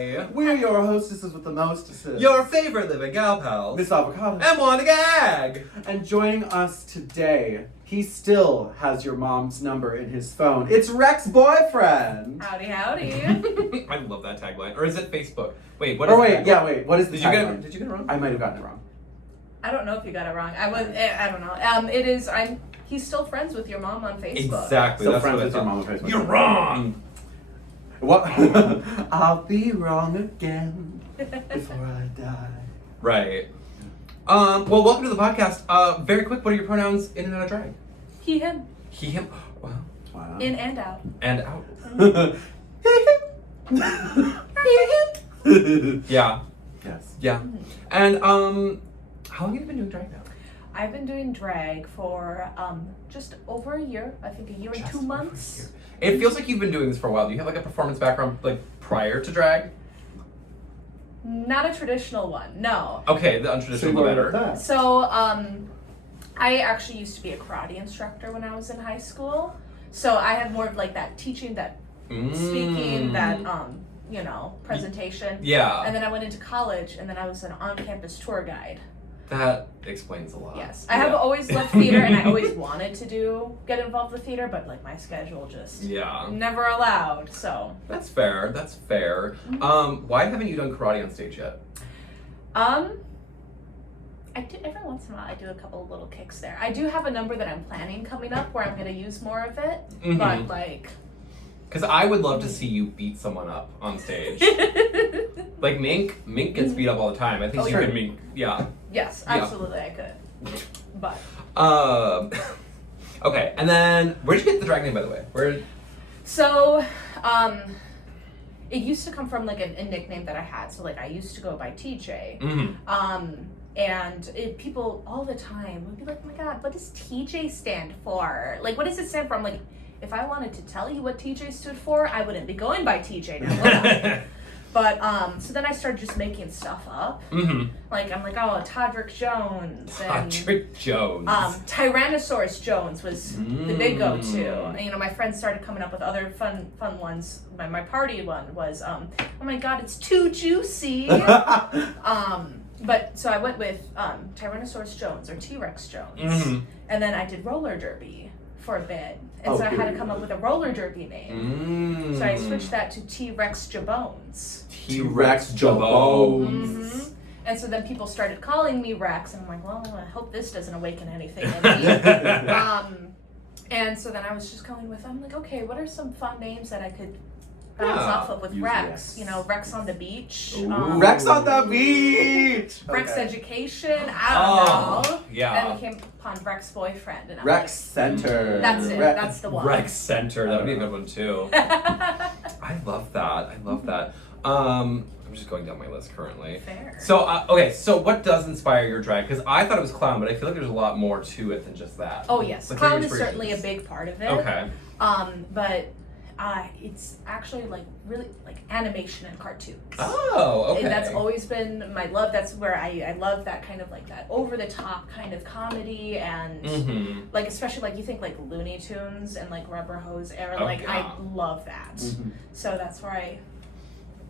Hi! We're your hostesses with the mostesses. Your favorite living gal pals. Miss Avocado. And Wanda Gag! And joining us today, he still has your mom's number in his phone. It's Rex's boyfriend. Howdy, howdy. I love that tagline. Or is it Facebook? Wait, what is Wait, what is the Did you tagline? get it wrong? I might have gotten it wrong. I don't know if you got it wrong. I don't know. He's still friends with your mom on Facebook. Exactly. Still that's friends what I with your thought. mom on Facebook. You're wrong! What? I'll be wrong again before I die. Right. Well, welcome to the podcast. Very quick, what are your pronouns in and out of drag? He, him. He, him. Wow. In and out. And out. Yeah. Yes. Yeah. And, how long have you been doing drag now? I've been doing drag for just over a year. I think a year and 2 months. It feels like you've been doing this for a while. Do you have like a performance background like prior to drag? Not a traditional one, no. Okay, the untraditional the better. So, I actually used to be a karate instructor when I was in high school. So I had more of like that teaching, that speaking, that presentation. Yeah. And then I went into college, and then I was an on-campus tour guide. That explains a lot. Yes, I have always loved theater, and I always wanted to get involved with theater, but like my schedule just never allowed. So that's fair. That's fair. Why haven't you done karate on stage yet? I do every once in a while. I do a couple of little kicks there. I do have a number that I'm planning coming up where I'm going to use more of it, but like. Because I would love to see you beat someone up on stage. Like Mink gets beat up all the time. I think you could Mink, yeah. Yes, absolutely I could. But. Okay, and then where'd you get the drag name, by the way? So, it used to come from like a nickname that I had. So like I used to go by TJ. And people all the time would be like, oh my god, what does TJ stand for? Like, what does it stand for? I'm like, if I wanted to tell you what TJ stood for, I wouldn't be going by TJ now, would I? But, so then I started just making stuff up. Like, I'm like, oh, Todrick Jones. Todrick Jones. Tyrannosaurus Jones was the big go-to. And, my friends started coming up with other fun ones. My party one was, oh my god, it's too juicy. But, so I went with Tyrannosaurus Jones, or T-Rex Jones. And then I did roller derby for a bit. And so I had to come up with a roller derby name. So I switched that to T-Rex Jabones. T-Rex Jabones. And so then people started calling me Rex, and I'm like, well, I hope this doesn't awaken anything in me. And so then I was just going with, I'm like, okay, what are some fun names that I could bounce off of with Rex? Rex on the beach. Rex on the beach! Rex Education. I don't know. Yeah. Then we came upon Rex Boyfriend. And Rex Center. That's it. That's the one. Rex Center. That would be a good one too. I love that. I'm just going down my list currently. Fair. So, okay, so what does inspire your drag? Because I thought it was clown, but I feel like there's a lot more to it than just that. Oh, yes. Like, Clown is certainly a big part of it. Okay. But it's actually like really like animation and cartoons. Oh, okay. And that's always been my love. That's where I love that kind of like that over the top kind of comedy and like especially like you think like Looney Tunes and like Rubber Hose era. I love that. So that's where I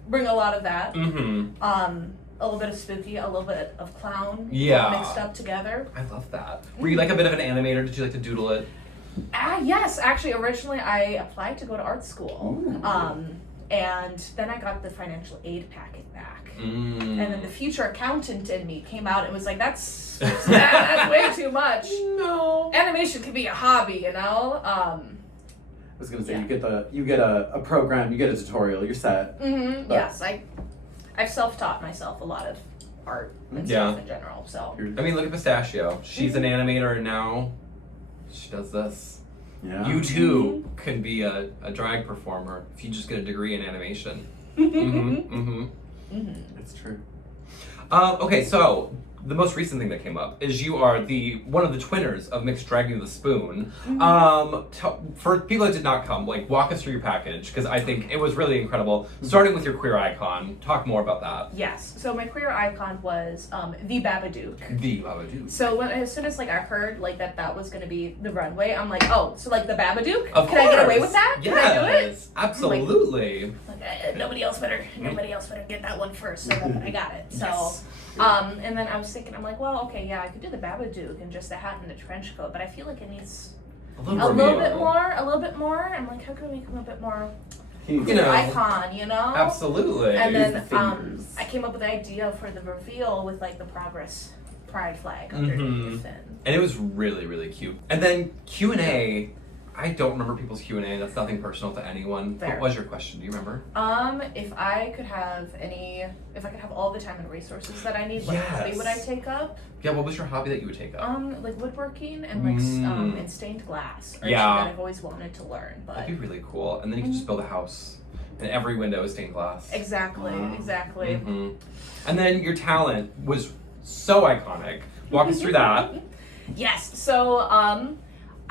bring a lot of that. A little bit of spooky, a little bit of clown mixed up together. I love that. Were you like a bit of an animator? Did you like to doodle it? Yes, actually, originally I applied to go to art school, and then I got the financial aid packet back, and then the future accountant in me came out and was like, "That's way too much. No, animation can be a hobby, I was gonna say you get a program, you get a tutorial, you're set. Yes, I've self-taught myself a lot of art and stuff in general. So I mean, look at Pistachio. She's an animator, and now she does this. Yeah. You too can be a drag performer if you just get a degree in animation. It's true. Okay, so the most recent thing that came up is you are one of the twinners of Mixed Dragging the Spoon. For people that did not come, like, walk us through your package, because I think it was really incredible. Starting with your queer icon, talk more about that. Yes. So my queer icon was the Babadook. The Babadook. So as soon as like I heard like that was gonna be the runway, I'm like, oh, so like the Babadook? Of Can I get away with that? Yes, Can I do it? Absolutely. Like, nobody else better get that one first, so that I got it. So. Yes. And then I was thinking, I'm like, well, okay, yeah, I could do the Babadook and just the hat and the trench coat, but I feel like it needs a little bit more. I'm like, how can we become a bit more icon, you know? Absolutely. And then I came up with the idea for the reveal with like the Progress Pride flag underneath. And it was really, really cute. And then Q&A. I don't remember people's Q&A. That's nothing personal to anyone. Fair. What was your question? Do you remember? If I could have all the time and resources that I need, what hobby would I take up? Yeah, what was your hobby that you would take up? Like woodworking and like and stained glass. Or something that I've always wanted to learn. But that'd be really cool. And then you could just build a house, and every window is stained glass. Exactly. And then your talent was so iconic. Walk us through that. Yes. So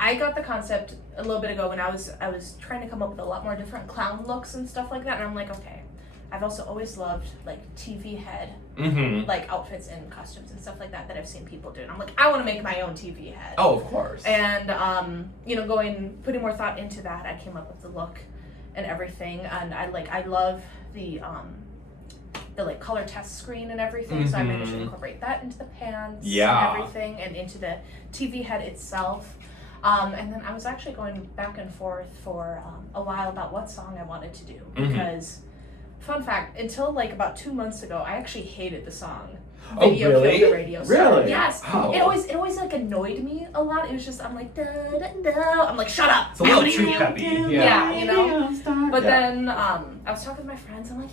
I got the concept a little bit ago when I was trying to come up with a lot more different clown looks and stuff like that, and I'm like, okay, I've also always loved like TV head like outfits and costumes and stuff like that I've seen people do, and I'm like, I want to make my own TV head. Oh, of course. And putting more thought into that, I came up with the look and everything, and I love the like color test screen and everything, so I managed to incorporate that into the pants and everything, and into the TV head itself. And then I was actually going back and forth for a while about what song I wanted to do, because, fun fact, until like about 2 months ago, I actually hated the song. Video Killed the Radio Star. Really? Yes. Oh. It always like annoyed me a lot. It was just, I'm like, da da da. I'm like, shut up. It's a little too peppy. Yeah, you know. But then I was talking with my friends. I'm like,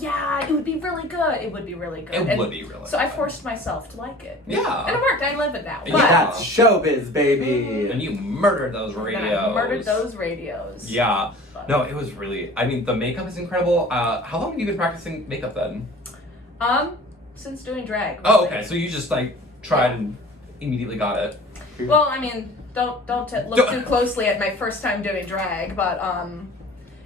yeah, it would be really good. It would be really good. It would be really good. So I forced myself to like it. Yeah. And it worked. I love it now. Yeah. But That's showbiz, baby. And you murdered those radios. Yeah. But, No, it was really. I mean, the makeup is incredible. How long have you been practicing makeup then? Since doing drag. Oh, okay. So you just like tried and immediately got it. Well, I mean, don't look too closely at my first time doing drag, but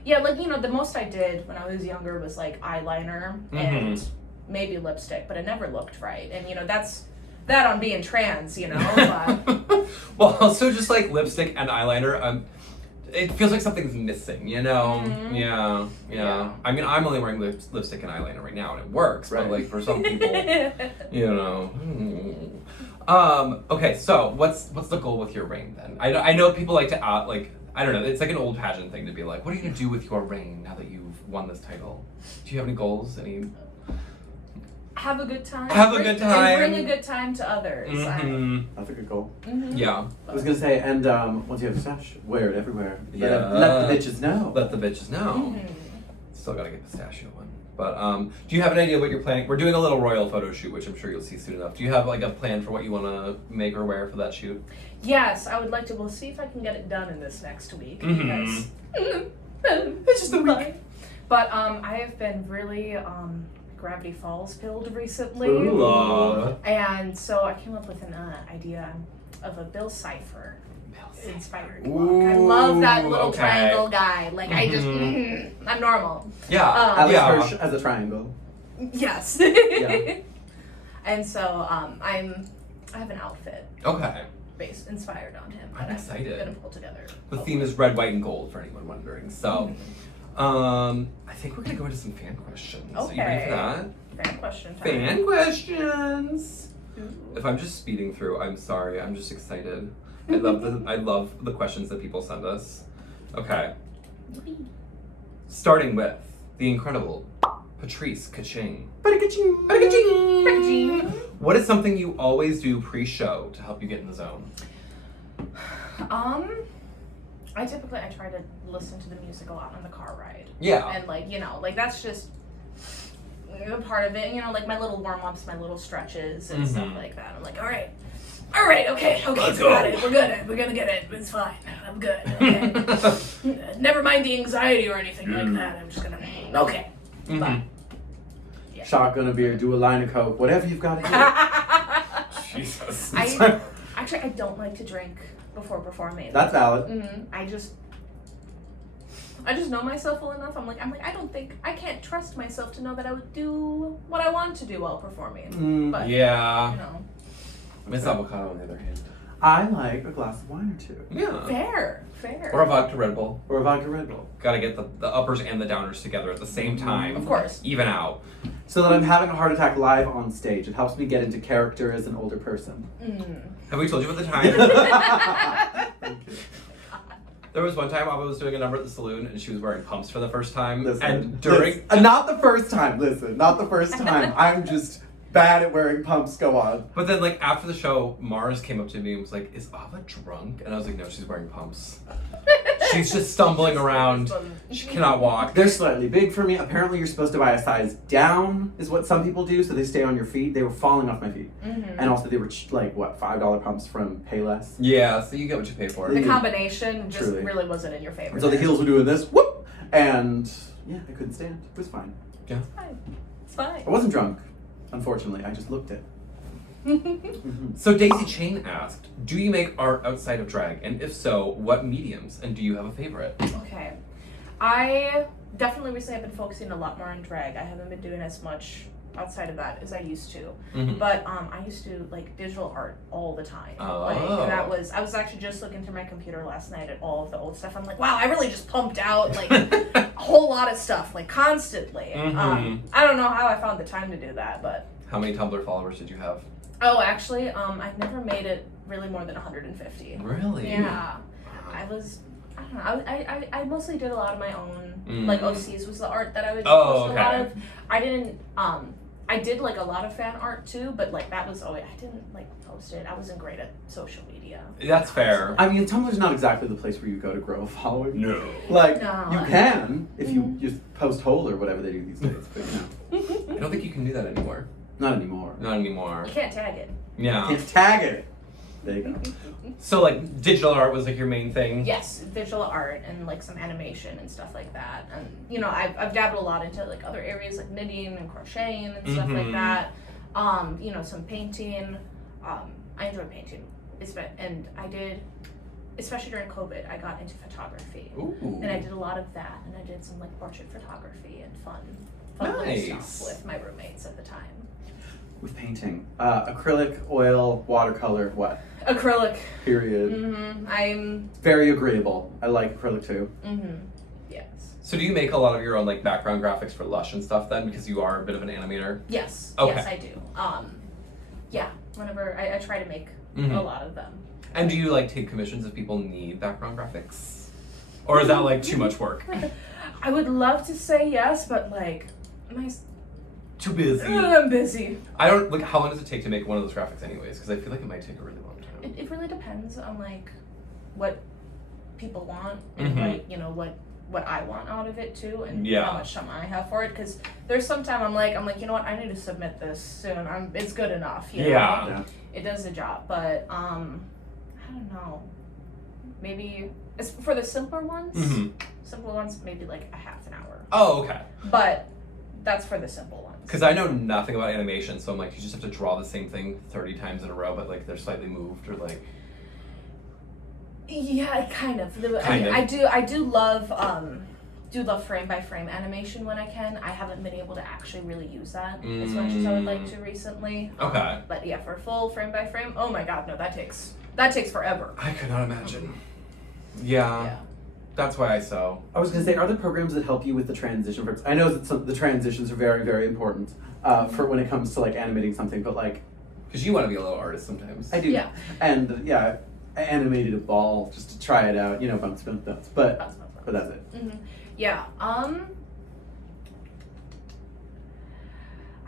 yeah, like, you know, the most I did when I was younger was like eyeliner and maybe lipstick, but it never looked right. And you know, that's that on being trans, you know. But Well, also just like lipstick and eyeliner. It feels like something's missing, you know? Yeah. I mean, I'm only wearing lipstick and eyeliner right now, and it works. Right. But like for some people, you know. Okay, so what's the goal with your reign then? I know people like to like, I don't know. It's like an old pageant thing to be like, what are you gonna do with your reign now that you've won this title? Do you have any goals? Any? have a good time. And bring a good time to others. That's a good goal. Yeah. I was gonna say, and once you have a stash, wear it everywhere. Yeah. Let the bitches know. Let the bitches know. Still gotta get pistachio one. But do you have an idea what you're planning? We're doing a little royal photo shoot, which I'm sure you'll see soon enough. Do you have like a plan for what you want to make or wear for that shoot? Yes, I would like to. We'll see if I can get it done in this next week. Because It's just a week. But I have been really Gravity Falls pilled recently. Ooh. Love. And so I came up with an idea of a Bill Cipher inspired look. I Ooh, love that little okay. triangle guy. Like I just, I'm normal. Yeah. Alex yeah. Hirsch as a triangle. Yes. Yeah. And so I have an outfit Okay. inspired on him. I'm excited. I'm gonna pull together. The theme is red, white, and gold for anyone wondering. So, I think we're gonna go into some fan questions. Are you ready for that? Fan question time. Fan questions. Ooh. If I'm just speeding through, I'm sorry. I'm just excited. I love the questions that people send us. Okay. Starting with the incredible Patrice Kaching. Ba-da-ka-ching. What is something you always do pre-show to help you get in the zone? I try to listen to the music a lot on the car ride. Yeah. And like that's just a part of it. Like my little warm-ups, my little stretches and stuff like that. I'm like, all right, okay, Let's we got it, we're gonna get it, it's fine, I'm good, okay. Never mind the anxiety or anything like that, I'm just gonna, okay. But, Shotgun a beer, do a line of coke, whatever you've got to do. Jesus. I don't like to drink before performing. That's valid. I just know myself well enough. I'm like, I can't trust myself to know that I would do what I want to do while performing. But yeah. you know. Miss Avocado, on the other hand. I like a glass of wine or two. Yeah. Fair. Or a vodka Red Bull. Or a vodka Red Bull. Gotta get the uppers and the downers together at the same time. Of course. Even out. So that I'm having a heart attack live on stage. It helps me get into character as an older person. Have we told you about the time? Thank you. There was one time I was doing a number at the saloon and she was wearing pumps for the first time. Listen, and during... not the first time, not the first time. I'm just bad at wearing pumps, go on. But then, like, after the show, Mars came up to me and was like, is Ava drunk? And I was like, no, she's wearing pumps. She's just stumbling around. She cannot walk. They're slightly big for me. Apparently you're supposed to buy a size down, is what some people do, so they stay on your feet. They were falling off my feet. And also they were, $5 pumps from Payless. Yeah, so you get what you pay for. The combination just Truly. really wasn't in your favor. And so the heels were doing this, whoop! And, yeah, I couldn't stand. It was fine. Yeah. It's fine. I wasn't drunk, unfortunately. I just looked it. So Daisy Chain asked, do you make art outside of drag? And if so, what mediums? And do you have a favorite? Okay. I definitely recently have been focusing a lot more on drag. I haven't been doing as much outside of that as I used to. But I used to like digital art all the time. I was actually just looking through my computer last night at all of the old stuff. I'm like, wow, I really just pumped out like a whole lot of stuff, like constantly. I don't know how I found the time to do that, but How many Tumblr followers did you have? oh, actually, I've never made it really more than 150. Really? Yeah. I don't know. I mostly did a lot of my own. Like OCs was the art that I would post a lot of. I didn't. I did like a lot of fan art too, but like that was I didn't like post it. I wasn't great at social media. That's fair. I mean, Tumblr's not exactly the place where you go to grow a following. No. Like, No. you can if you just post whole or whatever they do these days, but I don't think you can do that anymore. not anymore. Not anymore. You can't tag it. Yeah. Can't tag it. There you go. So like digital art was like your main thing? Yes, digital art and like some animation and stuff like that. And you know, I've dabbled a lot into like other areas like knitting and crocheting and stuff like that. You know, some painting. I enjoy painting. And I did, especially during COVID, I got into photography. Ooh. And I did a lot of that, and I did some like portrait photography and fun little Nice. stuff with my roommates at the time. With painting. Acrylic, oil, watercolor, what? Acrylic. Period. I'm. Very agreeable. I like acrylic too. Yes. So do you make a lot of your own like background graphics for Lush and stuff then, because you are a bit of an animator? Yes. Okay. Yes, I do. Yeah. Whenever I try to make a lot of them. And do you like take commissions if people need background graphics? Or is that like too much work? I would love to say yes, but like, Too busy. I'm busy. I don't like. How long does it take to make one of those graphics, anyways? Because I feel like it might take a really long time. It really depends on like what people want and like what I want out of it too, and how much time I have for it. Because there's some time I'm like you know what, I need to submit this soon. It's good enough. You know? Yeah. It does the job, but I don't know. Maybe it's for the simpler ones. Simpler ones, maybe like a half an hour. Oh, okay. But that's for the simple ones. Because I know nothing about animation, so I'm like, you just have to draw the same thing 30 times in a row, but like they're slightly moved or like. Yeah, kind of. Kind of. I do love frame by frame animation when I can. I haven't been able to actually really use that as much as I would like to recently. Okay. But yeah, for full frame by frame, oh my god, no, that takes forever. I could not imagine. Yeah. That's why I sew. I was going to say, are there programs that help you with the transition? I know that the transitions are very, very important for when it comes to like animating something, but like. Because you want to be a little artist sometimes. I do. Yeah. And yeah, I animated a ball just to try it out, bounce, bounce, bounce. But that's it. Yeah. I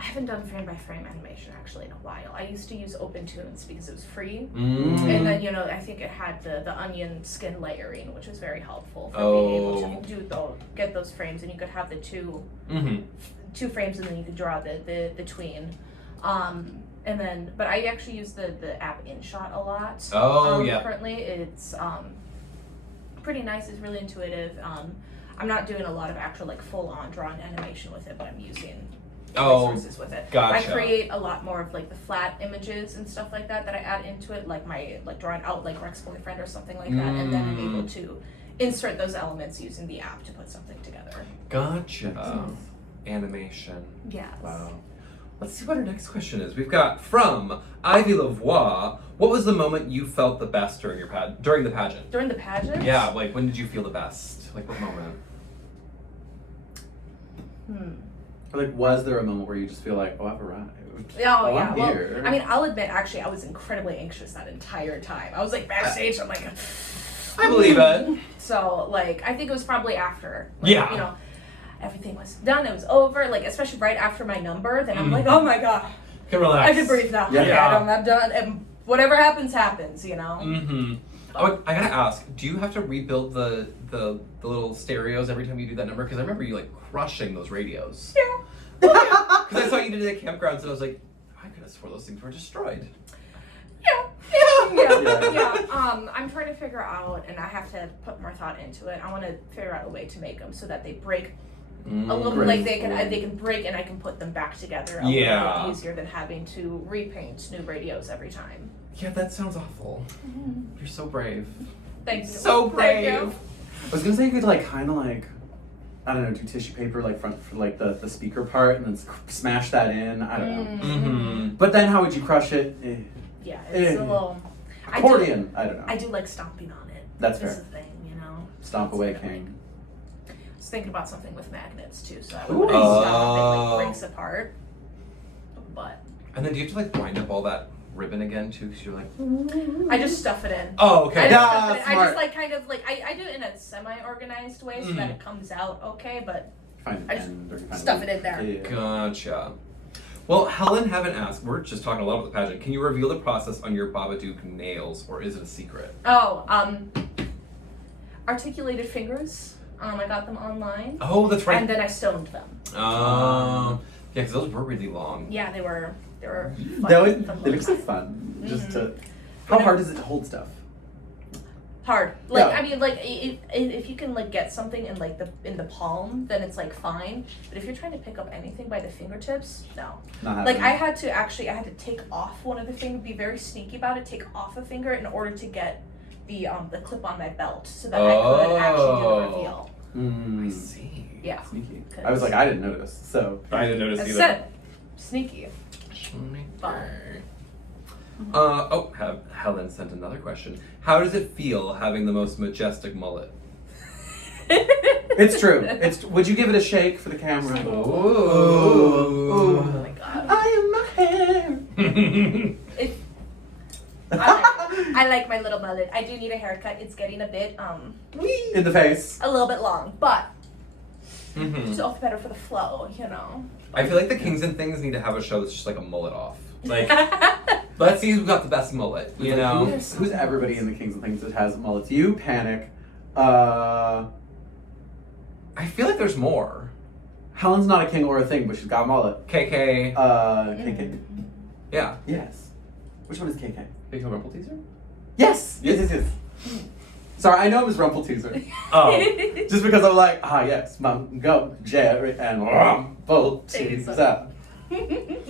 haven't done frame by frame animation actually in a while. I used to use OpenToons because it was free. And then, I think it had the onion skin layering, which was very helpful for being able to get those frames, and you could have the two frames, and then you could draw the tween. But I actually use the app InShot a lot. Currently, it's pretty nice. It's really intuitive. I'm not doing a lot of actual like full on drawn animation with it, but I'm using resources with it. Gotcha. I create a lot more of like the flat images and stuff like that I add into it, like my drawing out like Rex boyfriend or something like that, and then I'm able to insert those elements using the app to put something together. Gotcha. Animation. Yes. Wow. Let's see what our next question is. We've got from Ivy Lavoie. What was the moment you felt the best during during the pageant? During the pageant? Yeah, like when did you feel the best? Like what moment? Or like, was there a moment where you just feel like, oh, I've arrived? Oh, yeah. I'm Well, here. I mean, I'll admit, actually, I was incredibly anxious that entire time. I was like backstage. I'm like, I believe it. So, like, I think it was probably after. Like, Yeah. You know, everything was done. It was over. Like, especially right after my number. Then I'm like, oh my god, You can relax. I can breathe now. Yeah. Okay, I'm not done. And whatever happens, happens. You know. Mm-hmm. Oh, I gotta ask, do you have to rebuild the little stereos every time you do that number? Because I remember you like crushing those radios. Yeah. Because I saw you did it at campgrounds, and I was like, I could have swore those things were destroyed. Yeah. I'm trying to figure out, and I have to put more thought into it. I want to figure out a way to make them so that they break a little bit, like they can break, and I can put them back together a little bit easier than having to repaint new radios every time. Yeah, that sounds awful. You're so brave. Thank you. So brave. Thank you. I was gonna say you could like kind of like, I don't know, do tissue paper like front for like the speaker part and then smash that in. I don't know. Mm-hmm. But then how would you crush it? Yeah, it's a little Accordion. I don't know. I do like stomping on it. That's That's fair. the thing, you know. Stomp away, king. I was thinking about something with magnets too, so that Ooh. when I stop, it like breaks apart. But And then do you have to like wind up all that ribbon again too? Because you're like, I just stuff it in. oh, okay. I just Yeah, stuff it in. I smart. just like kind of like I do it in a semi-organized way so that it comes out okay, but Find I an just end or you find stuff a- it in there. Yeah. Gotcha. Well, Helen haven't asked. We're just talking a lot about the pageant. Can you reveal the process on your Babadook nails, or is it a secret? Oh, articulated fingers. I got them online. Oh, that's right. And then I stoned them. Yeah, because those were really long. Yeah, they were fun. That would. fun They look so time. fun. Just to. How hard is it to hold stuff? Hard. Like Yeah. I mean, like if you can like get something in like in the palm, then it's like fine. But if you're trying to pick up anything by the fingertips, no. Not Like happening. I had to take off one of the fingers. Be very sneaky about it. Take off a finger in order to get the clip on my belt, so that I could actually do the reveal. I see. Yeah. Sneaky. I was like, I didn't notice. So. I didn't notice As I either. said, sneaky. Helen sent another question. How does it feel having the most majestic mullet? It's true. Would you give it a shake for the camera? Oh my god. I am my hair. I like my little mullet. I do need a haircut. It's getting a bit In the face. a little bit long, but Mm-hmm. it's all better for the flow, you know. I feel like the Kings and Things need to have a show that's just like a mullet off. Like, let's see who got the best mullet, you know? Who's everybody in the Kings and Things that has mullets? You, Panic. I feel like there's more. Helen's not a king or a thing, but she's got a mullet. KK. KK. Yeah. Yes. Which one is KK? Big Toe Rumple Teaser? Yes. Yes. Sorry, I know it was Rumple Teaser. Oh. Just because I'm like, yes, Mom, go, Jerry, and Rumple Teaser.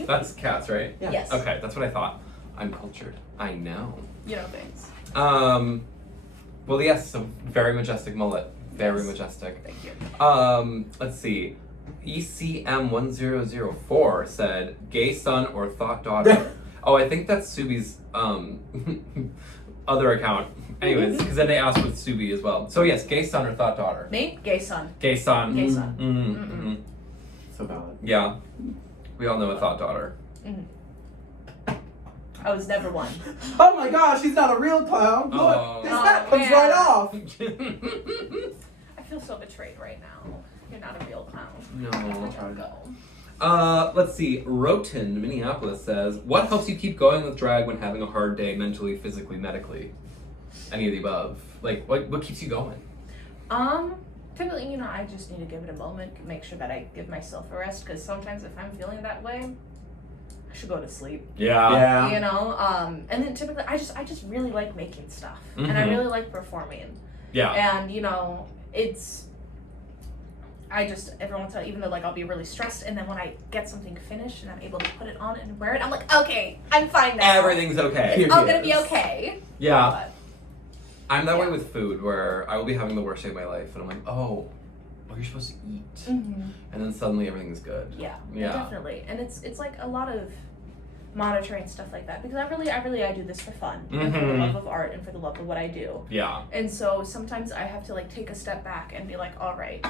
That's cats, right? Yeah. Yes. Okay, that's what I thought. I'm cultured. I know. You know things. Well, yes, so very majestic mullet. Very majestic. Thank you. Let's see. ECM1004 said, gay son or thought daughter. Oh, I think that's Subi's other account. Anyways, because then they asked with Subi as well. So yes, gay son or thought daughter. Me? Gay son. Gay son. Gay son. Mm-hmm. So valid. Yeah. We all know a thought daughter. I was never one. Oh my gosh, he's not a real clown. Look, Oh. his hat comes yeah. right off. I feel so betrayed right now. You're not a real clown. No. Let go. Let's see. Roten, Minneapolis says, what helps you keep going with drag when having a hard day mentally, physically, medically? Any of the above. Like, what keeps you going? Typically, I just need to give it a moment, make sure that I give myself a rest, because sometimes if I'm feeling that way, I should go to sleep. Yeah. And then typically I just really like making stuff. And I really like performing. Yeah. And, every once in a while, even though like I'll be really stressed, and then when I get something finished and I'm able to put it on and wear it, I'm like, okay, I'm fine now. Everything's okay. It's all gonna be okay. Yeah. But, I'm that way with food, where I will be having the worst day of my life, and I'm like, oh, you're supposed to eat, mm-hmm. and then suddenly everything's good. Yeah, yeah, definitely. And it's like a lot of monitoring stuff like that, because I do this for fun, and for the love of art and for the love of what I do. Yeah. And so sometimes I have to like take a step back and be like, all right,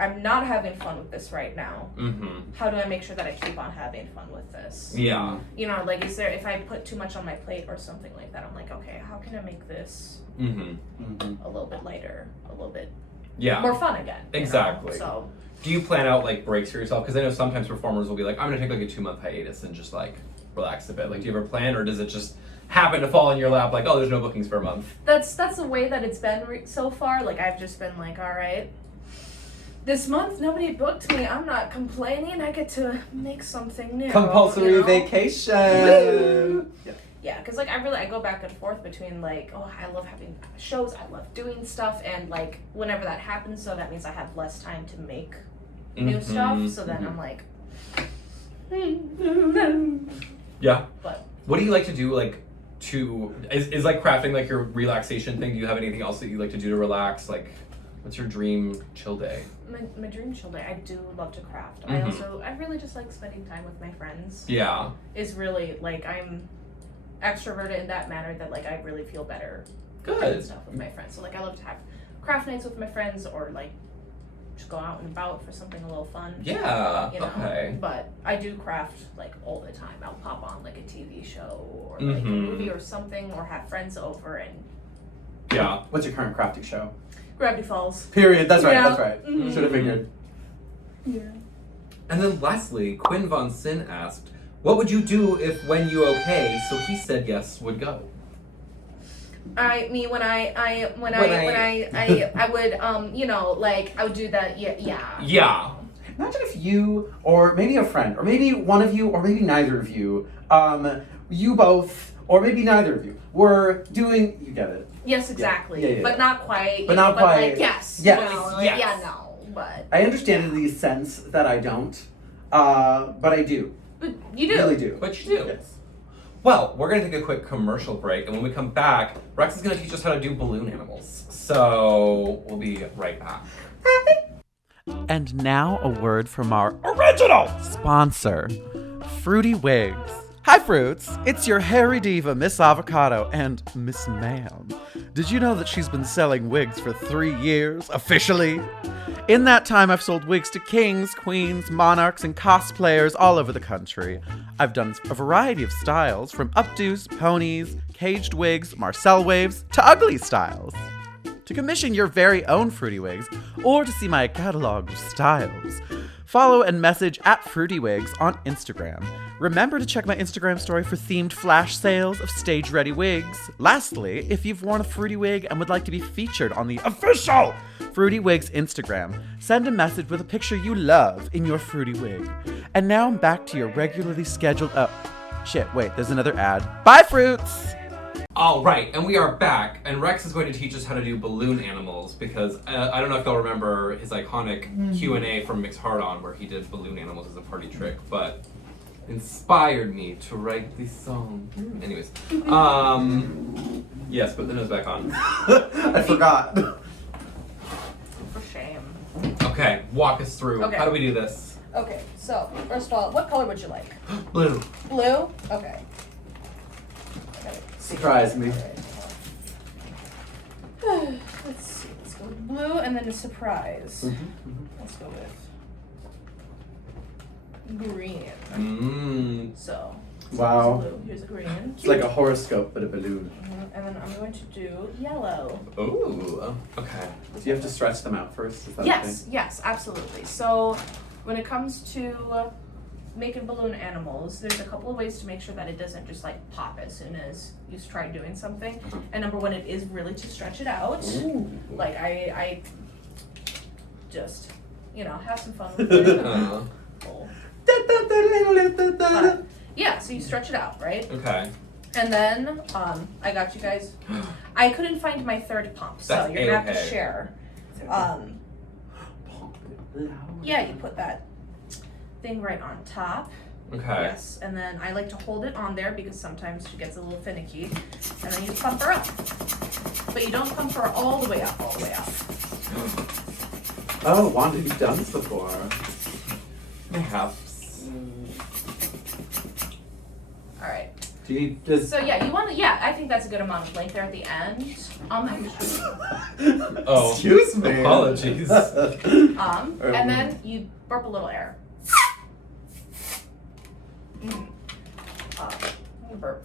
I'm not having fun with this right now. Mm-hmm. How do I make sure that I keep on having fun with this? Yeah. You know, like, if I put too much on my plate or something like that, I'm like, okay, how can I make this a little bit lighter, a little bit more fun again? Exactly. You know? So. Do you plan out like breaks for yourself? Because I know sometimes performers will be like, I'm gonna take like a 2-month hiatus and just like relax a bit. Like, do you ever plan, or does it just happen to fall in your lap? Like, oh, there's no bookings for a month. That's the way that it's been so far. Like, I've just been like, all right, this month nobody booked me. I'm not complaining. I get to make something new. Compulsory vacation. Woo! Yeah, because like I go back and forth between like, oh, I love having shows, I love doing stuff, and like whenever that happens, so that means I have less time to make new stuff. So then I'm like, yeah. But what do you like to do? Like, is like crafting like your relaxation thing? Do you have anything else that you like to do to relax? Like, what's your dream chill day? My dream chill day, I do love to craft. I really just like spending time with my friends. Yeah. Is really like, I'm extroverted in that manner that like I really feel better Good. doing stuff with my friends. So like I love to have craft nights with my friends, or like just go out and about for something a little fun. Yeah. You know? Okay. But I do craft like all the time. I'll pop on like a TV show or like a movie or something, or have friends over and. Yeah. What's your current crafting show? Gravity Falls. Period. That's right. Yeah. That's right. Mm-hmm. Should have figured. Yeah. And then lastly, Quinn Von Sin asked, what would you do if when you okay, so he said yes, would go? I would, you know, like, I would do that, yeah. Yeah. Imagine if you, or maybe a friend, or maybe one of you, or maybe neither of you, you both, or maybe neither of you, were doing, you get it. Yes, exactly. Yeah, but not quite. But not quite. Like, yes. Yes. You know, like, Yes. Yeah, no, but. I understand in the sense that I don't, but I do. But you do. Really do. But you do. Yes. Well, we're going to take a quick commercial break, and when we come back, Rex is going to teach us how to do balloon animals. So, we'll be right back. And now a word from our original sponsor, Fruity Wigs. Hi, Fruits. It's your hairy diva, Miss Avocado, and Miss Ma'am. Did you know that she's been selling wigs for 3 years, officially? In that time, I've sold wigs to kings, queens, monarchs, and cosplayers all over the country. I've done a variety of styles, from updos, ponies, caged wigs, Marcel waves, to ugly styles. To commission your very own Fruity Wigs, or to see my catalog of styles, follow and message at Fruity Wigs on Instagram. Remember to check my Instagram story for themed flash sales of stage-ready wigs. Lastly, if you've worn a Fruity Wig and would like to be featured on the official Fruity Wigs Instagram, send a message with a picture you love in your Fruity Wig. And now back to your regularly scheduled there's another ad. Bye, Fruits! All right, and we are back, and Rex is going to teach us how to do balloon animals, because I don't know if y'all remember his iconic Q&A from Mix Hard On, where he did balloon animals as a party trick, but inspired me to write this song. Anyways, yes, put the nose back on. I forgot. For shame. Okay, walk us through. Okay. How do we do this? Okay, so, first of all, what color would you like? Blue. Blue? Okay. Surprise me. Let's see. Let's go with blue and then a surprise. Let's go with green. So. Wow. Blue. Here's a green. It's like a horoscope, but a balloon. And then I'm going to do yellow. Ooh. Okay. Do you have to stretch them out first? Is that Yes, yes, absolutely. So when it comes to making balloon animals, there's a couple of ways to make sure that it doesn't just like pop as soon as you try doing something. And number one, it is really to stretch it out. Ooh. Like I just, have some fun with it. Oh. Yeah, so you stretch it out, right? Okay. And then I got you guys. I couldn't find my third pump, so That's you're gonna have to A-okay. share. Yeah, you put that thing right on top. Okay. Yes, and then I like to hold it on there because sometimes she gets a little finicky. And then you pump her up. But you don't pump her all the way up, Oh, Wanda, you've done this before. Perhaps. Alright. Do you need this? So yeah, I think that's a good amount of length there at the end. Oh. Excuse me. Apologies. And then you burp a little air. I'm gonna burp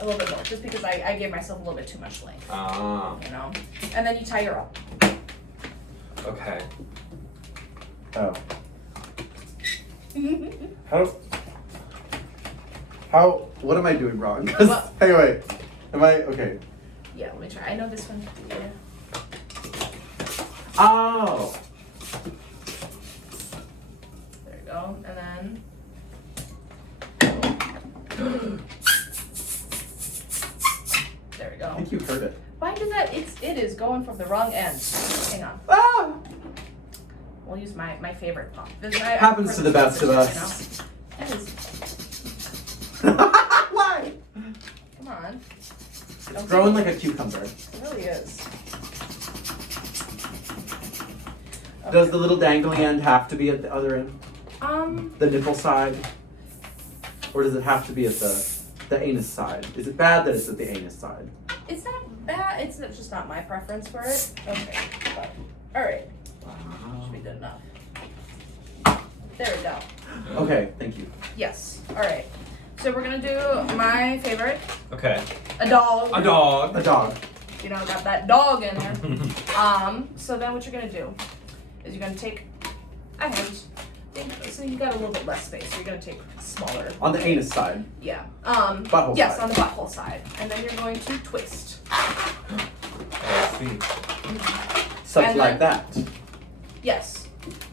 a little bit more, just because I gave myself a little bit too much length. You know? And then you tie her up. Okay. Oh. How? What am I doing wrong? Well- Anyway, am I okay? Yeah, let me try. I know this one. Yeah. Oh. There you go. And then. There we I go. think you heard it. Why did that? It is going from the wrong end. Hang on. Ah! We'll use my favorite pump. Happens to the best of us. That is. Why? Come on. It's growing like a cucumber. It really is. Does the little dangly end have to be at the other end? The nipple side? Or does it have to be at the anus side? Is it bad that it's at the anus side? It's not bad. It's just not my preference for it. Okay. But, all right. Should be good enough. There we go. Okay, thank you. Yes. All right. So we're gonna do my favorite, Okay. a dog. A dog. A dog. You know, got that dog in there. So then what you're gonna do is you're gonna take a hand. So you got a little bit less space. So you're gonna take smaller. On the anus side. Yeah. Butthole yes, side. on the butthole side, and then you're going to twist. I see. Such And like then- that. Yes,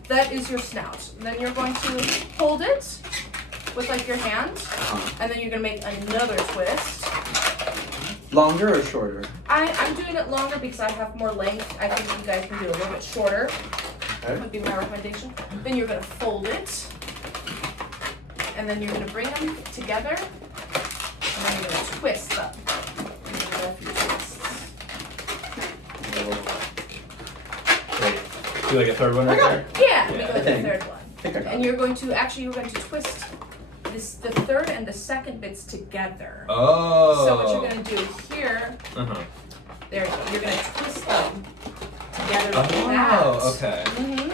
that is your snout. And then you're going to hold it with like your hand, and then you're gonna make another twist. Longer or shorter? I'm doing it longer because I have more length. I think you guys can do a little bit shorter. Okay. Would be my recommendation. Then you're gonna fold it, and then you're gonna bring them together, and then you're gonna twist them. And then go a few twists. Wait. Do like a third one right there? Yeah, we Yeah, go I to the think. third one. I think I got And it. you're going to twist the third and the second bits together. Oh. So what you're gonna do here, Uh-huh. there you go. You're gonna twist them together like that. Oh, okay. Mhm.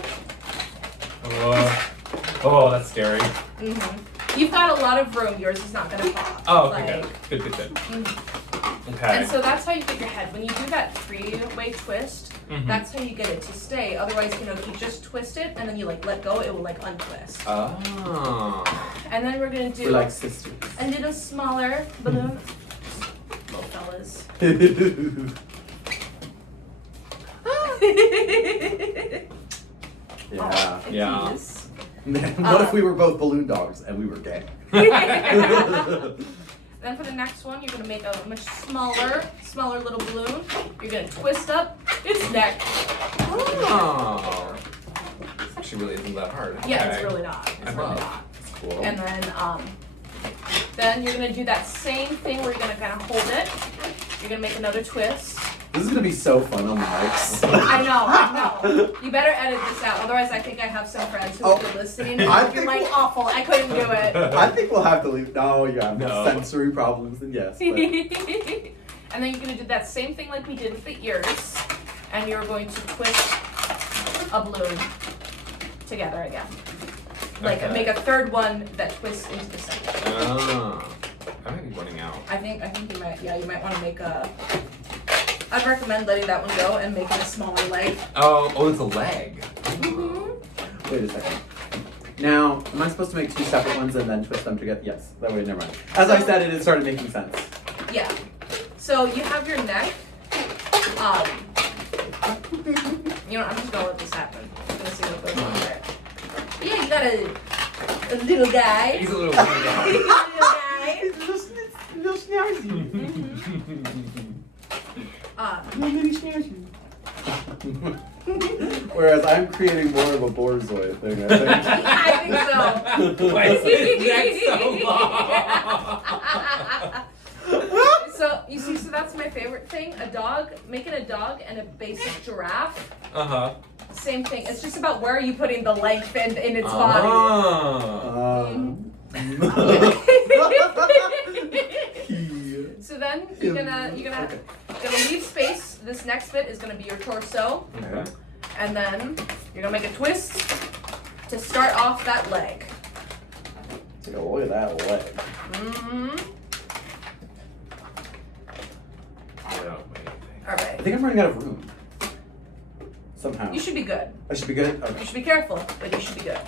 Oh, that's scary. Mhm. You've got a lot of room. Yours is not gonna pop. Oh, okay, good. Good. Mhm. Okay. And so that's how you get your head. When you do that three-way twist, Mhm. that's how you get it to stay. Otherwise, you know, if you just twist it and then you like let go, it will like untwist. Oh. And then we're gonna do We're like sisters. a little smaller balloon. Little fellas. Yeah. Yeah. Yes. Man, what if we were both balloon dogs and we were gay? Then for the next one, you're gonna make a much smaller little balloon. You're gonna twist up its neck. Oh. This actually really isn't that hard. Yeah, Okay. it's really not. It's really not. That's cool. And then you're gonna do that same thing where you're gonna kind of hold it. You're gonna make another twist. This is gonna be so fun on the mics. I know. You better edit this out, otherwise I think I have some friends who will be listening. I You're think like we'll- awful. I couldn't do it. I think we'll have to leave. No, you have No. sensory problems, then yes. But And then you're gonna do that same thing like we did with the ears, and you're going to twist a balloon together again. Like Okay. make a third one that twists into the center. Oh. I might be running out. I think you might want to make a. I'd recommend letting that one go and making a smaller leg. Oh, it's a leg. Mm-hmm. wait a second. Now, am I supposed to make two separate ones and then twist them together? Yes. That way, never mind. As I said, it started making sense. Yeah. So you have your neck. You know, I'm just gonna let this happen. I'm gonna see what goes on there. Yeah, you got a little guy. He's a little A little guy. Little snazzy. Mhm. Little mini snazzy. Whereas I'm creating more of a borzoi thing, I think. I think so. Why is his neck so long? So you see, so that's my favorite thing. A dog, making a dog and a basic giraffe. Uh-huh. Same thing. It's just about where are you putting the length in its body. So then you're gonna leave space. This next bit is gonna be your torso. Okay. And then you're gonna make a twist to start off that leg. Yeah, look at that leg. Mm-hmm. All I right. think I'm running out of room. Somehow. You should be good. I should be good? You Okay. should be careful, but you should be good.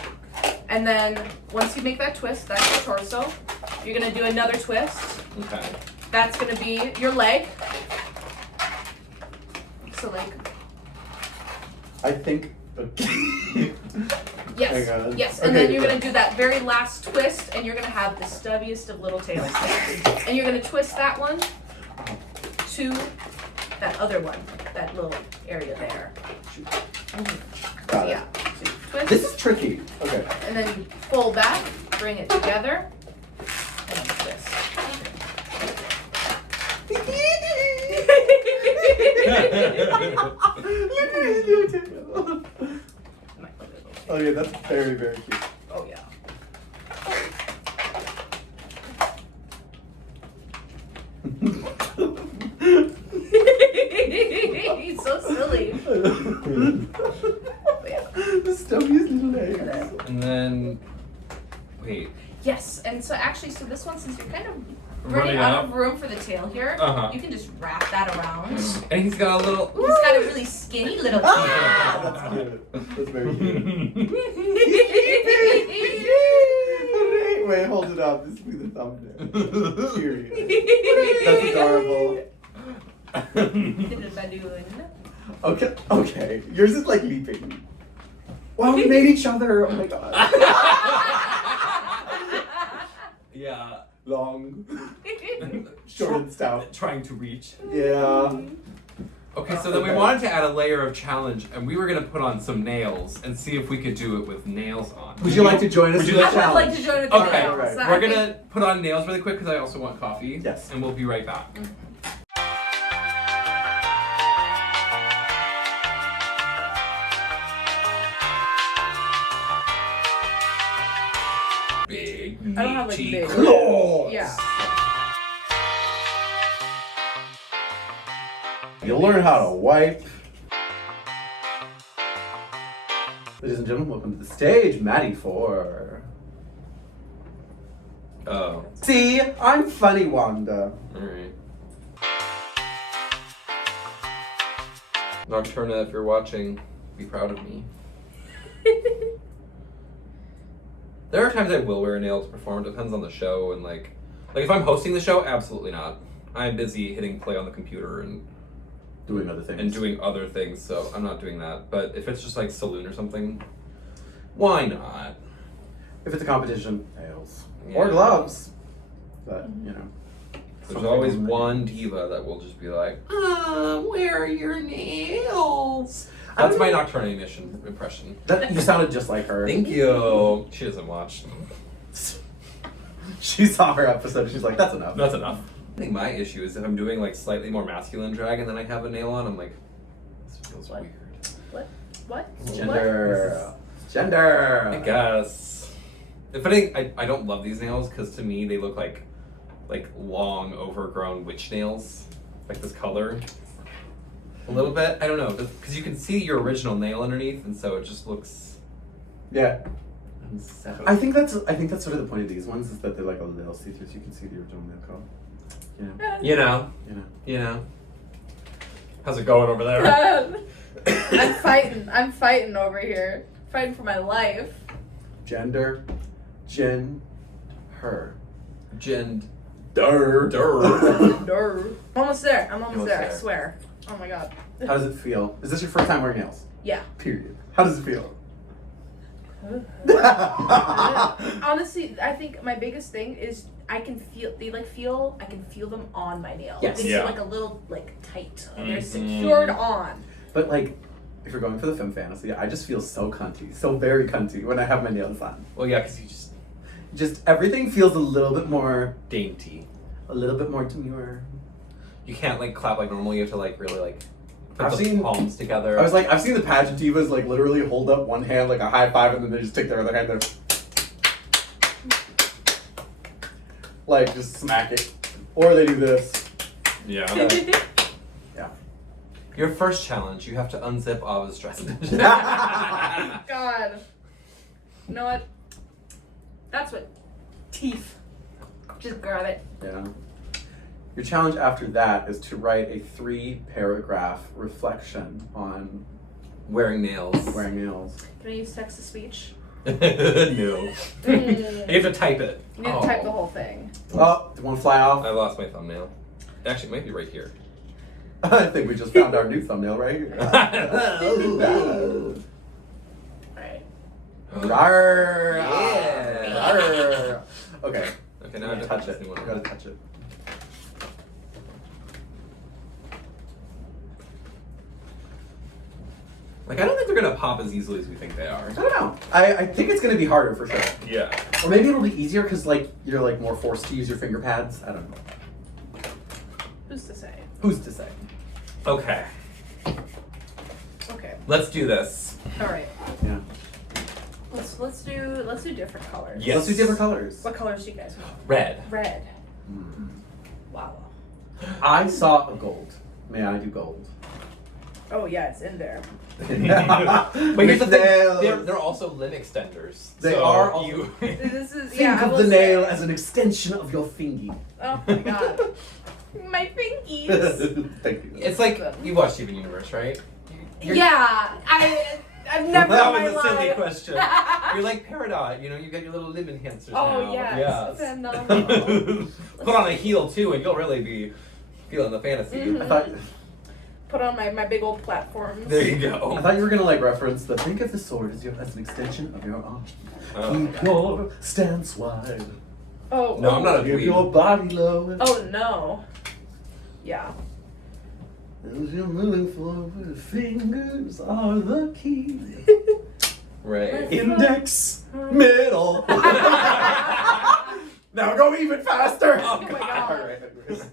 And then once you make that twist, that's your torso. You're gonna do another twist. Okay. That's gonna be your leg. So like, I think. Okay. yes, Hang on. yes. And Okay, then you're yeah. gonna do that very last twist, and you're gonna have the stubbiest of little tails. And you're gonna twist that one to that other one, that little area there. Got it. Yeah. So you twist. This is tricky. Okay. And then you fold back, bring it together, and then twist. Oh yeah, that's very, very cute. Oh yeah. He's so silly. The stubbiest little legs. And then, wait. Yes, and so actually, so this one, since you're kind of Running running out out? of room for the tail here, Uh-huh. you can just wrap that around. And he's got a little. He's got a really skinny little tail. Ah, that's cute. That's very cute. Wait, hold it up. This will be the thumbnail. Period. That's adorable. Little balloon. Okay, okay. Yours is like leaping. Wow, we made each other. Oh my god. Yeah. Long, short and stout. Trying to reach. Yeah. Okay, so then we Okay. wanted to add a layer of challenge, and we were gonna put on some nails and see if we could do it with nails on. Would you like to join us Would in you the I would challenge? like to join with the Okay, nails. alright. So I We're think- gonna put on nails really quick because I also want coffee. Yes. And we'll be right back. Big, I don't have, like, meaty big. Claws. Yeah. You'll learn how to wipe. Ladies and gentlemen, welcome to the stage, Maddie 4. Oh, See, I'm funny, Wanda. alright. Nocturna, if you're watching, be proud of me. There are times I will wear a nail to perform. It depends on the show and like if I'm hosting the show, absolutely not. I'm busy hitting play on the computer and Doing other things. doing other things, so I'm not doing that. But if it's just like saloon or something, why not? If it's a competition, nails. Yeah. Or gloves. But, you know. There's something always like- one diva that will just be like, where are your nails? I That's don't my know. Nocturna impression. That, you sounded just like her. Thank you. She doesn't watch. She saw her episode, she's like, that's enough. That's enough. I think my issue is if I'm doing like slightly more masculine drag and then I have a nail on, I'm like, this feels What? weird. What? Gender. Gender. I guess. If anything, I don't love these nails because to me they look like long overgrown witch nails, like this color. A little bit. I don't know because you can see your original nail underneath, and so it just looks. Yeah. unsettled. I think that's sort of the point of these ones is that they're like a little see-through so you can see the original nail color. Yeah. You know. You know. You know. How's it going over there? I'm fighting over here. Fighting for my life. Gender. Gen. Her. Gender. I'm almost there. I'm almost Almost there, I there. swear. Oh my god. How does it feel? Is this your first time wearing nails? Yeah. Period. How does it feel? Honestly, I think my biggest thing is I can feel them on my nails. Yes. They Yeah. feel like a little tight. They're Mhm. secured on. But like, if you're going for the femme fantasy, I just feel so cunty, so very cunty when I have my nails on. Well, yeah, because you Just everything feels a little bit more dainty. A little bit more demure. You can't like clap like normal. You have to like really like put I've the seen- palms together. I was like, I've seen the pageant divas like literally hold up one hand like a high five and then they just take their other hand and like just smack it. Or they do this. yeah. Yeah. Your first challenge, you have to unzip Ava's dress. God. You know what? That's what teeth. Just grab it. Yeah. Your challenge after that is to write a 3-paragraph reflection on Wearing nails. wearing nails. Can I use text to speech? No. You have to type it. You need to type the whole thing. Oh, did one fly off? I lost my thumbnail. Actually, it might be right here. I think we just found our new thumbnail right here. Alright. Rawr, Yeah. rawr. Okay. Okay, now I have to touch this it. new You one. gotta touch it. Like, I don't think they're gonna pop as easily as we think they are. I don't know. I think it's gonna be harder for sure. Yeah. Or maybe it'll be easier because like you're like more forced to use your finger pads. I don't know. Who's to say? Who's to say? Okay. Okay. Let's do this. Alright. Yeah. Let's do different colors. Yes. Let's do different colors. What colors do you guys want? Red. Red. Mm. Wow. I saw a gold. May I do gold? Oh yeah, it's in there. But here's the thing, Nails. they're also limb extenders. They so are also- you. This is Think yeah. I of will the nail say- as an extension of your fingy. Oh my god. My fingies. Thank you. It's like you watch Steven Universe, right? Yeah, I've never. That in was my a silly life- question. You're like Peridot, you know, you got your little limb enhancers Oh now. yes, Yes. phenomenal. Put on a heel too, and you'll really be feeling the fantasy. Mhm. I thought Put on my big old platforms. There you go. I thought you were gonna like reference the think of the sword as an extension of your arm. Oh. Keep your stance wide. Oh No, I'm not a Give dweeb. your body low. Oh no. Yeah. As you're moving forward, fingers are the key. Right. Index, middle. Now go even faster. Oh, my God. All right, anyways.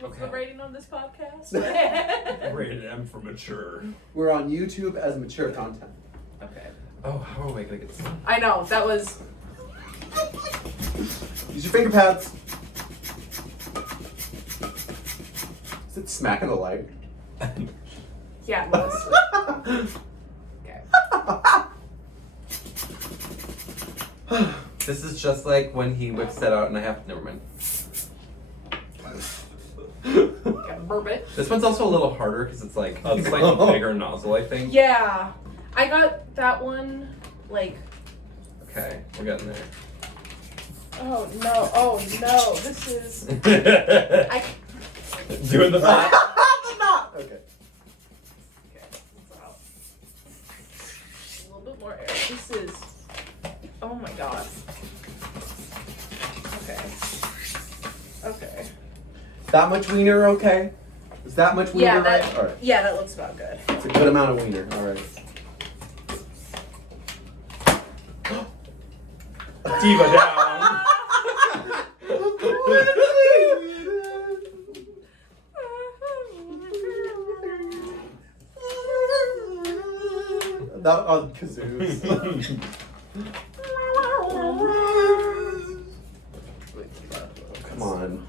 What's the Okay. rating on this podcast? Rated M for mature. We're on YouTube as mature content. Okay. Oh, how am I gonna get this? I know that was. Use your finger pads. Is it smacking the light? Yeah, it was. Okay. This is just like when he whips that out, and I have never mind. Gotta burp it. This one's also a little harder because it's like a slightly bigger nozzle, I think. Yeah, I got that one. Like, Okay, we're getting there. oh no, this is. I. Doing the flat. Okay. Okay, so a little bit more air. This is. Oh my god. Okay. Okay. That much wiener, okay? Is that much wiener Yeah, right? that. All right. Yeah, that looks about good. It's a good amount of wiener. All right. Diva down. That on kazoos. Come on.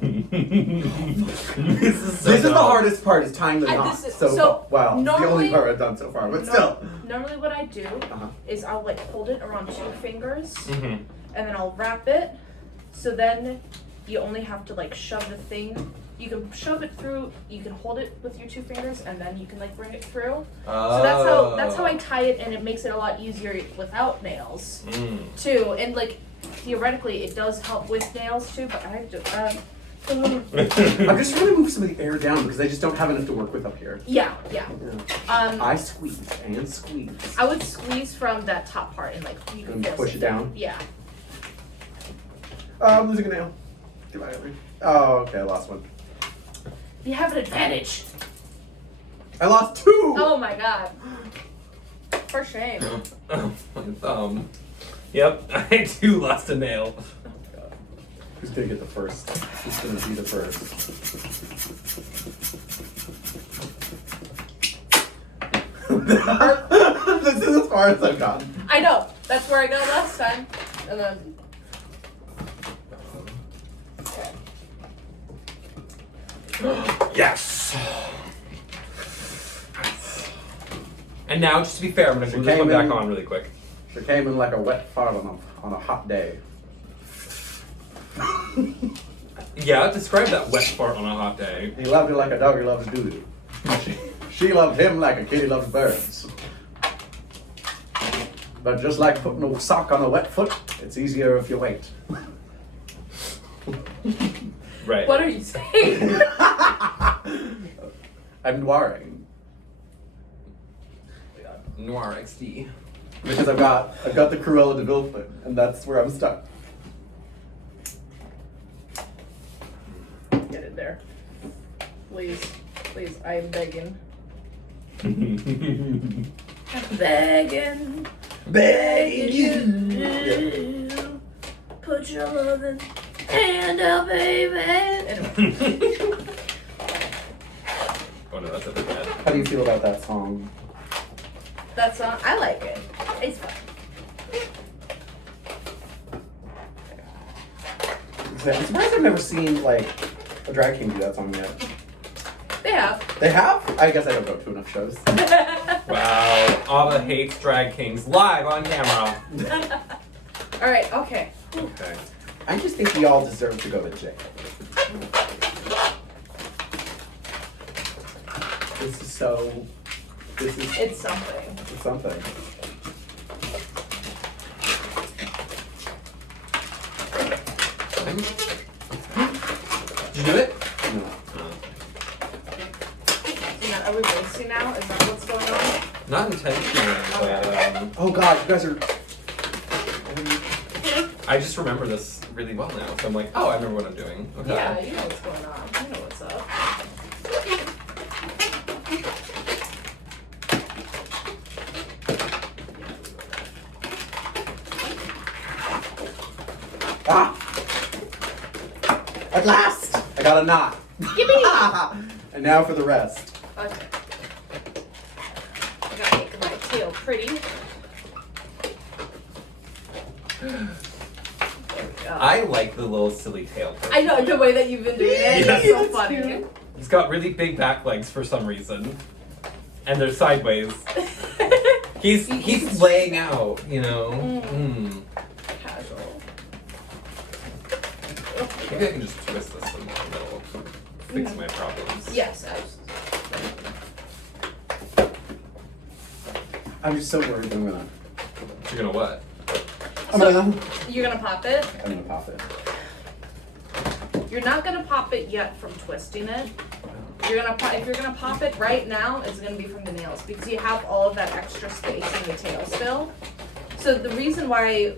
This is This is the hardest part, is tying the And knot. this is- So, so wow, it's the only normally- part I've done so far, but still. Normally, what I do Uh-huh. is I'll like hold it around 2 fingers, Mhm. and then I'll wrap it. So then you only have to like shove the thing. You can shove it through. You can hold it with your 2 fingers, and then you can like bring it through. So that's how I tie it, and it makes it a lot easier without nails too. And like theoretically, it does help with nails too. But I just I'm just trying to move some of the air down because I just don't have enough to work with up here. yeah. I squeeze and squeeze. I would squeeze from that top part and like you can And feel push it down? Yeah. I'm losing a nail. Goodbye, Ellie. Oh, okay, I lost one. You have an advantage. I lost 2! Oh my god. For shame. Oh, my thumb. Yep, I too lost a nail. Who's gonna get the first? Who's gonna be the first? This is as far as I've gotten. I know. That's where I got last time. And then. Yes! And now, just to be fair, I'm gonna She glue this one came back in- on really quick. She came in like a wet fart on a hot day. Yeah, describe that wet fart on a hot day. He loved her like a doggy loves doo-doo. She loved him like a kitty loves birds. But just like putting a sock on a wet foot, it's easier if you wait. Right. What are you saying? I'm noiring. Noir XD. Because I've got the Cruella de Vil thing, and that's where I'm stuck. Get in there. Please. Please, I am begging. I'm begging. Begging you. Put your loving hand out, baby. Anyway. Oh no, that's a bit bad. How do you feel about that song? That song, I like it. It's fun. I'm surprised I've never seen like a drag king do that song yet. They have. They have? I guess I don't go to enough shows. Wow. Ava hates drag kings live on camera. All right. Okay. Okay. I just think we all deserve to go to jail. This is so. This is It's something. it's something. Did you do it? No. Are we racing now? Is that what's going on? Not intentionally, but Oh God, you guys are. I just remember this really well now. So I'm like, oh, I remember what I'm doing. Okay. Yeah, you know what's going on. You know what's up. Ah! At last! I got a knot. Yippee! And now for the rest. Okay. I gotta make my tail pretty. I like the little silly tail. Person. I know the way that you've been doing it. Yeah. It's so That's funny. cute. It's got really big back legs for some reason, and they're sideways. He's laying out, you know. Mm. Casual. Maybe I can just twist this and that'll fix my problems. Yes, absolutely. I'm just so worried that I'm gonna. You're gonna what? You're gonna pop it? I'm gonna pop it. You're not gonna pop it yet from twisting it. You're gonna if you're gonna pop it right now, it's gonna be from the nails because you have all of that extra space in the tail still. So the reason why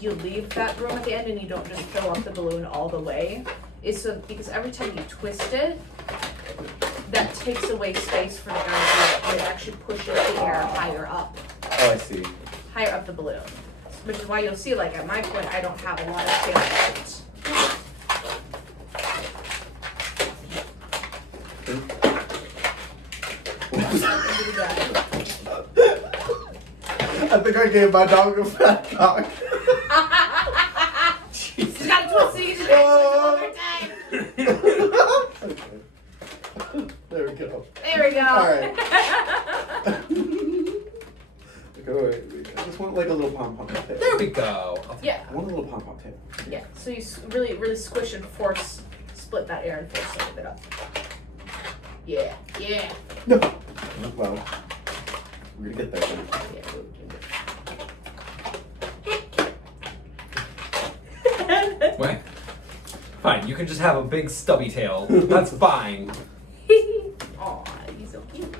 you leave that room at the end and you don't just fill up the balloon all the way is so because every time you twist it, that takes away space for the gun and it actually pushes the air higher up the balloon. Which is why you'll see, like at my point, I don't have a lot of tail left. I think I gave my dog a fat cock. She's got to twist it one more time. There we go. There we go. Alright. Okay, wait. I just want like a little pom-pom tail. There we go. Yeah. I want a little pom-pom tail. Yeah. So you really, really squish and force, split that air and force some of it up. Yeah. Yeah. No. Well, we're gonna get there then. Yeah. What? Fine, you can just have a big stubby tail. That's fine. Aw, he's so cute.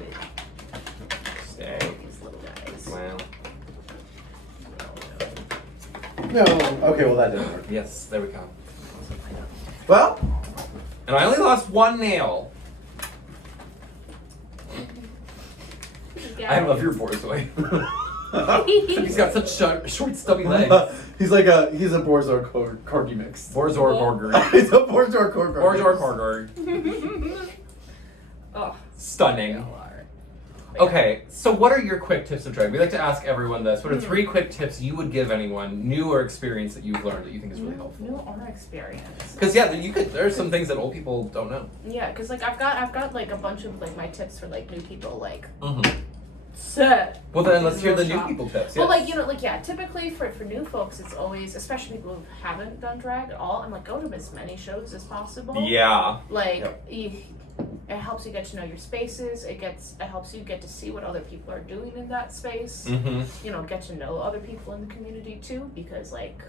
Stay. These little guys. Wow. No. Okay, well that didn't work. Yes, there we go. Well, And I only lost one nail. Yeah. I love your borzoi. He's got such short, stubby legs. He's a Borzor corgi mix. Borzor Gorger. He's a Borzor corgi. Borzor Gorger. Oh, Stunning. Okay, so what are your quick tips of drag? We like to ask everyone this. What are 3 quick tips you would give anyone, new or experience, that you've learned that you think is really helpful? New or experience. Because there's some things that old people don't know. Yeah, because like I've got like a bunch of like my tips for like new people, like Well then let's hear the new shop. people tips. Well, Yes. like typically for new folks, it's always, especially people who haven't done drag at all, I'm like, go to as many shows as possible. Yeah. Like it helps you get to know your spaces. It helps you get to see what other people are doing in that space. Get to know other people in the community too, because like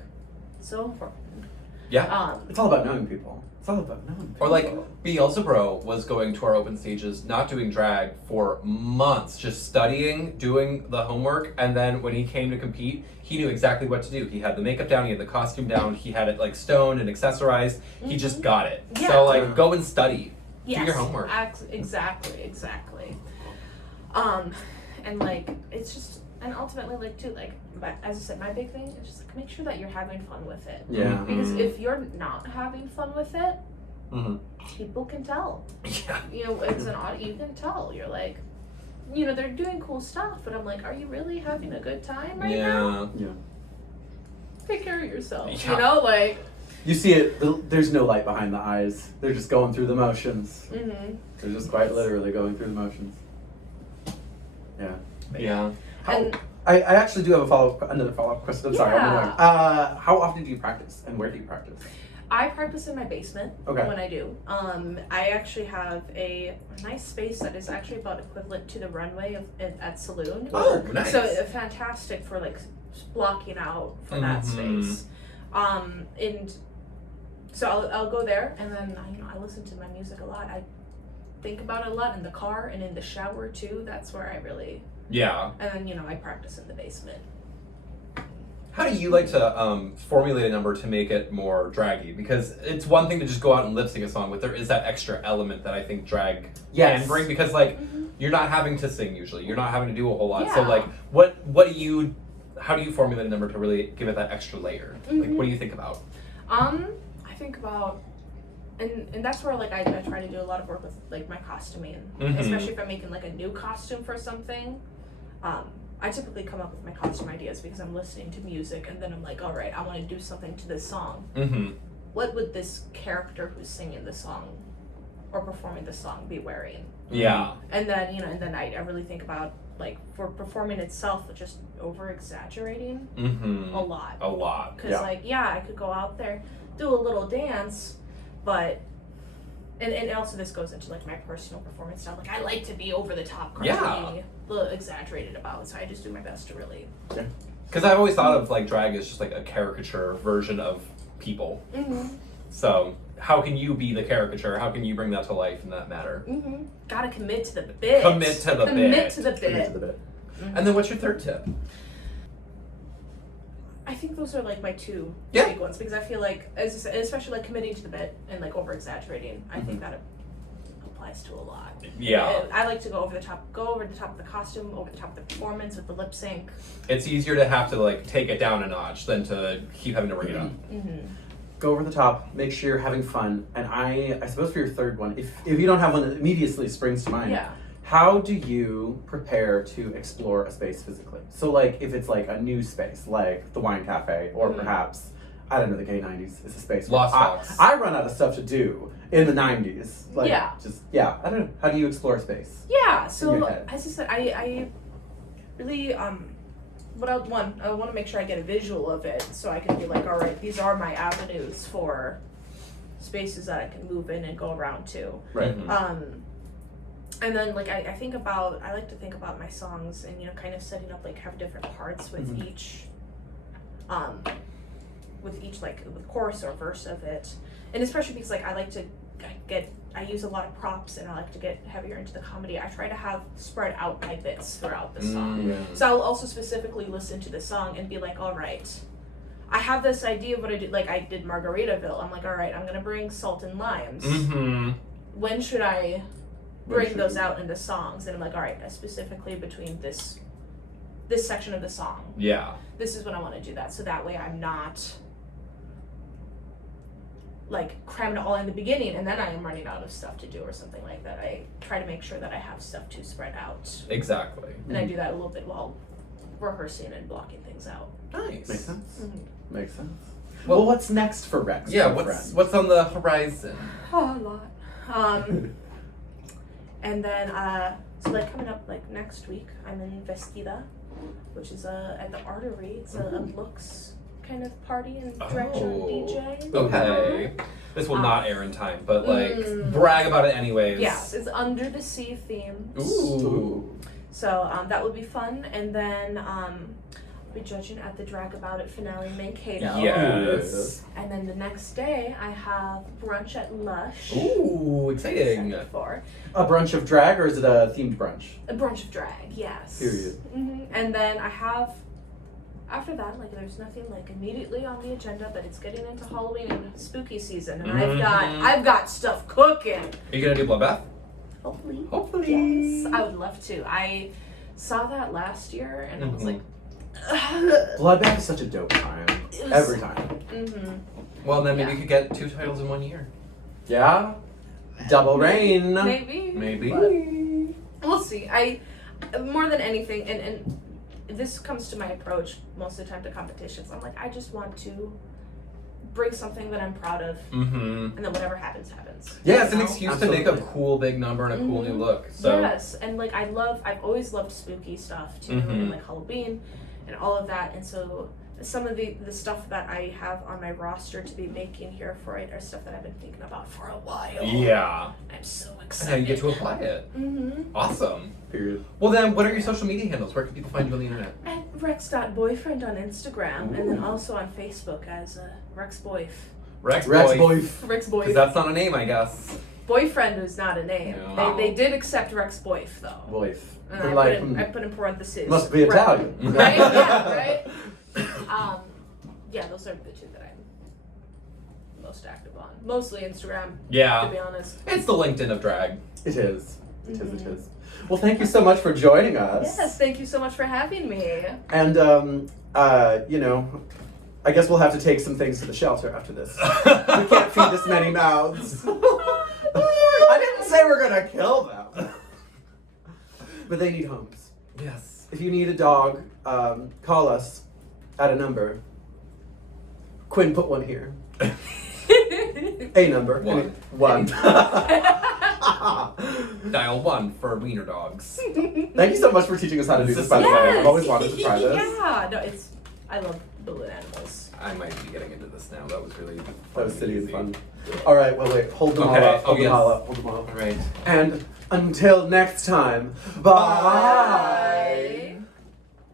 it's so important. Yeah. It's all about knowing people. It's all about knowing people. Or like Beelzebro was going to our open stages, not doing drag for months, just studying, doing the homework, and then when he came to compete, he knew exactly what to do. He had the makeup down, he had the costume down, he had it like stoned and accessorized. He just got it. Yeah. So like go and study. Yes, do your homework. Exactly. And like it's just, and ultimately like too, like, but as I said, my big thing is just like make sure that you're having fun with it. Yeah. Because if you're not having fun with it, people can tell. Yeah. As an audience, you can tell. You're like, they're doing cool stuff, but I'm like, are you really having a good time right now? Yeah. Take care of yourself. Yeah. Like. You see it. There's no light behind the eyes. They're just going through the motions. They're just quite literally going through the motions. Yeah. Yeah. I actually do have another follow-up question. I'm sorry. Yeah. How often do you practice, and where do you practice? I practice in my basement Okay. when I do. I actually have a nice space that is actually about equivalent to the runway at Saloon. Oh, nice. So fantastic for like blocking out for that space. And so I'll go there, and then I listen to my music a lot. I think about it a lot in the car and in the shower too. That's where I really. Yeah. And then I practice in the basement. How do you like to formulate a number to make it more draggy? Because it's one thing to just go out and lip sync a song, but there is that extra element that I think drag can bring. Because like you're not having to sing usually, you're not having to do a whole lot. Yeah. So like, how do you formulate a number to really give it that extra layer? Like, what do you think about? I think about, and that's where like I try to do a lot of work with like my costuming, especially if I'm making like a new costume for something. I typically come up with my costume ideas because I'm listening to music, and then I'm like, all right, I want to do something to this song. What would this character who's singing the song or performing the song be wearing? Yeah. And then I really think about like for performing itself, just over exaggerating a lot. A lot. Because I could go out there, do a little dance, but and also this goes into like my personal performance style. Like I like to be over the top, crazy, a little exaggerated about. So I just do my best to really. Yeah. Because I've always thought of like drag as just like a caricature version of people. So how can you be the caricature? How can you bring that to life in that matter? Gotta commit to the bit. Commit to the bit. And then what's your third tip? I think those are like my two Yeah. big ones because I feel like, as I said, especially like committing to the bit and like over exaggerating, I think that applies to a lot. Yeah. I like to go over the top of the costume, over the top of the performance with the lip sync. It's easier to have to like take it down a notch than to keep having to bring it up. Go over the top, make sure you're having fun, and I suppose for your third one, if you don't have one that immediately springs to mind, how do you prepare to explore a space physically? So like if it's like a new space, like the wine cafe, or perhaps, I don't know, the gay 90s is a space where Lost Fox. I run out of stuff to do in the 90s. Like, Yeah. I don't know. How do you explore space? Yeah, In so your head. as I said, I really I want to make sure I get a visual of it so I can be like, all right, these are my avenues for spaces that I can move in and go around to. Right. And then like I like to think about my songs and kind of setting up like have different parts with each like with chorus or verse of it, and especially because like I use a lot of props and I like to get heavier into the comedy. I try to have spread out my bits throughout the song. So I'll also specifically listen to the song and be like, all right, I have this idea of what I do. Like I did Margaritaville. I'm like, all right, I'm gonna bring salt and limes. When bring those out into songs, and I'm like, all right, specifically between this section of the song. Yeah. This is when I want to do that, so that way I'm not like cramming it all in the beginning and then I am running out of stuff to do or something like that. I try to make sure that I have stuff to spread out. Exactly. And I do that a little bit while rehearsing and blocking things out. Nice. Makes sense. Mm-hmm. Makes sense. Well, what's next for Rex? Yeah, what's on the horizon? Oh, a lot. And then, so like coming up like next week, I'm in Vestida, which is at the Artery. It's a looks kind of party and director and DJ. Okay. This will not air in time, but like brag about it anyways. Yes, it's Under the Sea themed. Ooh. So that would be fun, and then I'll be judging at the Drag About It finale in Mankato. Yes. And then the next day I have brunch at Lush. Ooh, exciting. For a brunch of drag, or is it a themed brunch? a brunch of drag, yes. Period. And then I have, after that, like there's nothing like immediately on the agenda, but it's getting into Halloween and spooky season, and I've got stuff cooking. Are you gonna do Bloodbath? Hopefully. Yes, I would love to. I saw that last year, and I was like, Bloodbath is such a dope time. Every time. Well, then maybe you could get 2 titles in 1 year. Yeah. Double reign. Maybe. We'll see. I more than anything, and this comes to my approach most of the time to competitions. I'm like, I just want to bring something that I'm proud of, and then whatever happens, happens. Yeah, it's an excuse to make a cool big number and a cool new look. So. Yes, and like I've always loved spooky stuff too, and like Halloween and all of that, and so some of the stuff that I have on my roster to be making here for it are stuff that I've been thinking about for a while. Yeah. I'm so And excited. now you get to apply it. Awesome. Period. Well then, what are your social media handles? Where can people find you on the internet? At Rex.boyfriend on Instagram, and then also on Facebook as Rex Boyf. Rex Boyf. Rex Because Boyf. that's not a name, I guess. Boyfriend is not a name. No. They did accept Rex Boyf though. Boyf. And I put in parentheses. Must be Italian. Right? Yeah, right? Yeah, those are the two that I'm most active on. Mostly Instagram, Yeah. to be honest. It's the LinkedIn of drag. It is. It is. Well, thank you so much for joining us. Yes, thank you so much for having me. And, you know, I guess we'll have to take some things to the shelter after this. We can't feed this many mouths. I didn't say we're gonna kill them. But they need homes. Yes. If you need a dog, call us at a number. Quinn put one here. A number. One. Dial 1 for wiener dogs. Thank you so much for teaching us how to do this, by the way. I've always wanted to try this. Yeah, no, I love balloon animals. I might be getting into this now. That was really fun. That was silly and fun. All right, well, wait. Hold them all Okay. up. Hold them yes. all up. Hold them all up. All right. And until next time, bye.